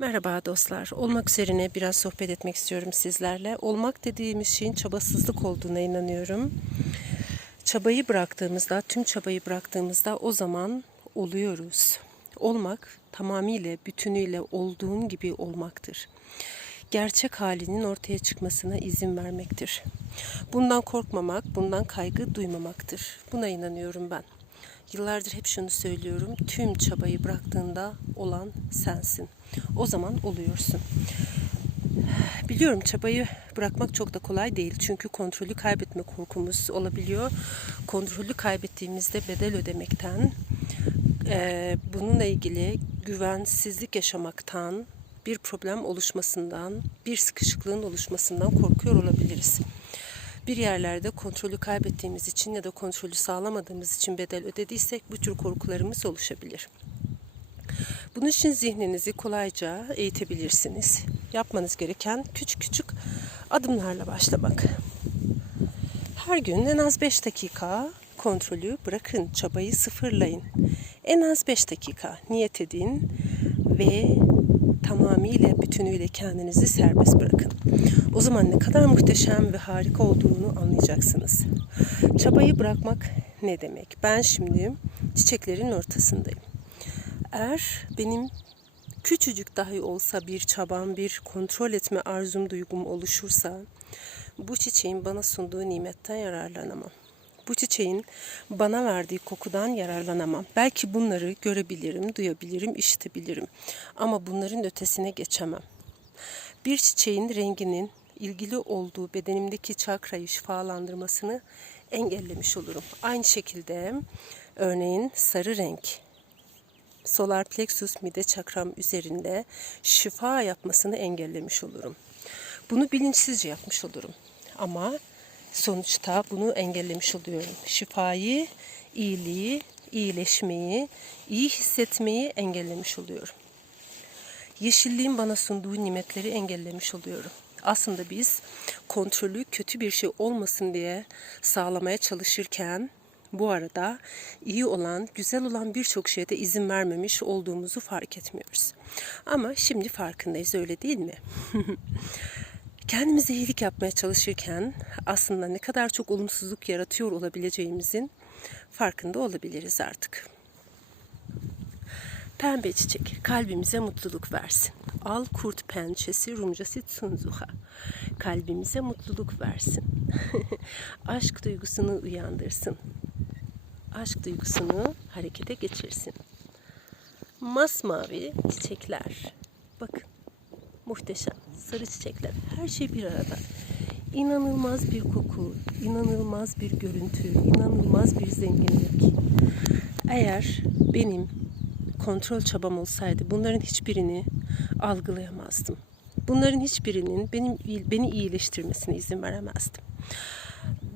Merhaba dostlar. Olmak üzerine biraz sohbet etmek istiyorum sizlerle. Olmak dediğimiz şeyin çabasızlık olduğuna inanıyorum. Çabayı bıraktığımızda, tüm çabayı bıraktığımızda o zaman oluyoruz. Olmak tamamıyla, bütünüyle olduğun gibi olmaktır. Gerçek halinin ortaya çıkmasına izin vermektir. Bundan korkmamak, bundan kaygı duymamaktır. Buna inanıyorum ben. Yıllardır hep şunu söylüyorum. Tüm çabayı bıraktığında olan sensin. O zaman oluyorsun. Biliyorum çabayı bırakmak çok da kolay değil. Çünkü kontrolü kaybetme korkumuz olabiliyor. Kontrolü kaybettiğimizde bedel ödemekten, eee, bununla ilgili güvensizlik yaşamaktan, bir problem oluşmasından, bir sıkışıklığın oluşmasından korkuyor olabiliriz. Bir yerlerde kontrolü kaybettiğimiz için ya da kontrolü sağlamadığımız için bedel ödediysek bu tür korkularımız oluşabilir. Bunun için zihninizi kolayca eğitebilirsiniz. Yapmanız gereken küçük küçük adımlarla başlamak. Her gün en az 5 dakika kontrolü bırakın, çabayı sıfırlayın. En az 5 dakika niyet edin ve tamamıyla bütünüyle kendinizi serbest bırakın. O zaman ne kadar muhteşem ve harika olduğunu anlayacaksınız. Çabayı bırakmak ne demek? Ben şimdi çiçeklerin ortasındayım. Eğer benim küçücük dahi olsa bir çabam, bir kontrol etme arzum, duygum oluşursa bu çiçeğin bana sunduğu nimetten yararlanamam. Bu çiçeğin bana verdiği kokudan yararlanamam. Belki bunları görebilirim, duyabilirim, işitebilirim. Ama bunların ötesine geçemem. Bir çiçeğin renginin ilgili olduğu bedenimdeki çakrayı şifalandırmasını engellemiş olurum. Aynı şekilde örneğin sarı renk solar plexus mide çakram üzerinde şifa yapmasını engellemiş olurum. Bunu bilinçsizce yapmış olurum. Ama sonuçta bunu engellemiş oluyorum. Şifayı, iyiliği, iyileşmeyi, iyi hissetmeyi engellemiş oluyorum. Yeşilliğin bana sunduğu nimetleri engellemiş oluyorum. Aslında biz kontrolü kötü bir şey olmasın diye sağlamaya çalışırken bu arada iyi olan, güzel olan birçok şeyde izin vermemiş olduğumuzu fark etmiyoruz. Ama şimdi farkındayız öyle değil mi? Kendimize iyilik yapmaya çalışırken aslında ne kadar çok olumsuzluk yaratıyor olabileceğimizin farkında olabiliriz artık. Pembe çiçek kalbimize mutluluk versin. Al kurt pençesi Rumcası tsunzuha. Kalbimize mutluluk versin. Aşk duygusunu uyandırsın. Aşk duygusunu harekete geçirsin. Masmavi çiçekler. Bakın muhteşem sarı çiçekler. Her şey bir arada. İnanılmaz bir koku, inanılmaz bir görüntü, inanılmaz bir zenginlik. Eğer benim kontrol çabam olsaydı bunların hiçbirini algılayamazdım. Bunların hiçbirinin benim beni iyileştirmesine izin veremezdim.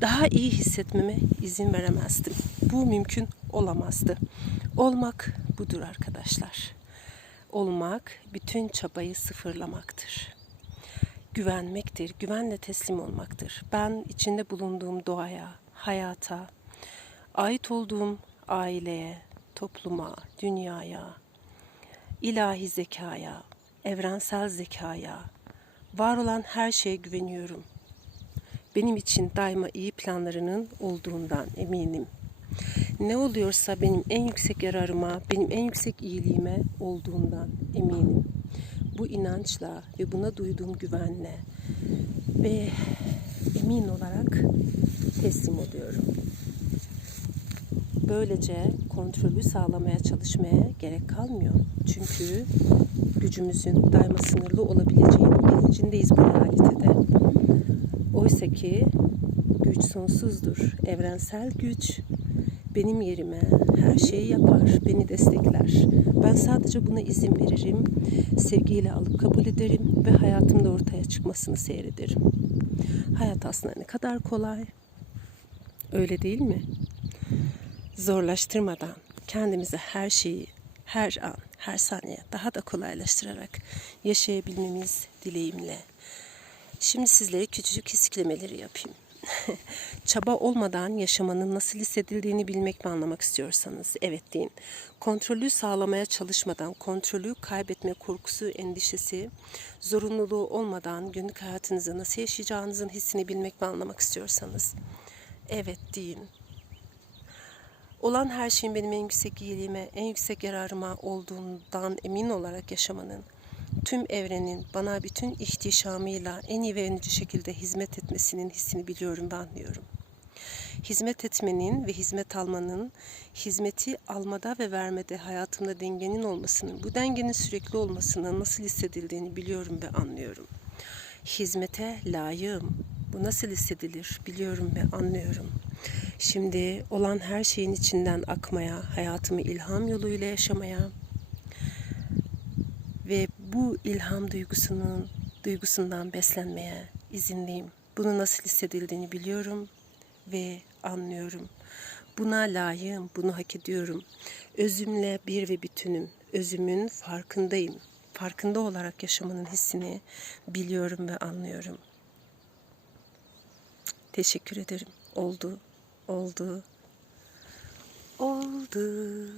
Daha iyi hissetmeme izin veremezdim. Bu mümkün olamazdı. Olmak budur arkadaşlar. Olmak bütün çabayı sıfırlamaktır. Güvenmektir, güvenle teslim olmaktır. Ben içinde bulunduğum doğaya, hayata, ait olduğum aileye, topluma, dünyaya, ilahi zekaya, evrensel zekaya, var olan her şeye güveniyorum. Benim için daima iyi planlarının olduğundan eminim. Ne oluyorsa benim en yüksek yararıma, benim en yüksek iyiliğime olduğundan eminim. Bu inançla ve buna duyduğum güvenle ve emin olarak teslim oluyorum. Böylece kontrolü sağlamaya çalışmaya gerek kalmıyor. Çünkü gücümüzün daima sınırlı olabileceğinin bilincindeyiz bu realitede. Oysa ki güç sonsuzdur. Evrensel güç benim yerime her şeyi yapar, beni destekler. Ben sadece buna izin veririm, sevgiyle alıp kabul ederim ve hayatımda ortaya çıkmasını seyrederim. Hayat aslında ne kadar kolay. Öyle değil mi? Zorlaştırmadan kendimize her şeyi her an, her saniye daha da kolaylaştırarak yaşayabilmemiz dileğimle. Şimdi sizlere küçücük hissiklemeleri yapayım. Çaba olmadan yaşamanın nasıl hissedildiğini bilmek mi anlamak istiyorsanız evet deyin. Kontrolü sağlamaya çalışmadan, kontrolü kaybetme korkusu, endişesi, zorunluluğu olmadan günlük hayatınızı nasıl yaşayacağınızın hissini bilmek mi anlamak istiyorsanız evet deyin. Olan her şeyin benim en yüksek iyiliğime, en yüksek yararıma olduğundan emin olarak yaşamanın, tüm evrenin bana bütün ihtişamıyla en iyi ve en yüce şekilde hizmet etmesinin hissini biliyorum ve anlıyorum. Hizmet etmenin ve hizmet almanın, hizmeti almada ve vermede hayatımda dengenin olmasının, bu dengenin sürekli olmasının nasıl hissedildiğini biliyorum ve anlıyorum. Hizmete layığım. Bu nasıl hissedilir biliyorum ve anlıyorum. Şimdi olan her şeyin içinden akmaya, hayatımı ilham yoluyla yaşamaya, ve bu ilham duygusunun duygusundan beslenmeye izinliyim. Bunu nasıl hissedildiğini biliyorum ve anlıyorum. Buna layığım, bunu hak ediyorum. Özümle bir ve bütünüm. Özümün farkındayım. Farkında olarak yaşamanın hissini biliyorum ve anlıyorum. Teşekkür ederim. Oldu, oldu, oldu.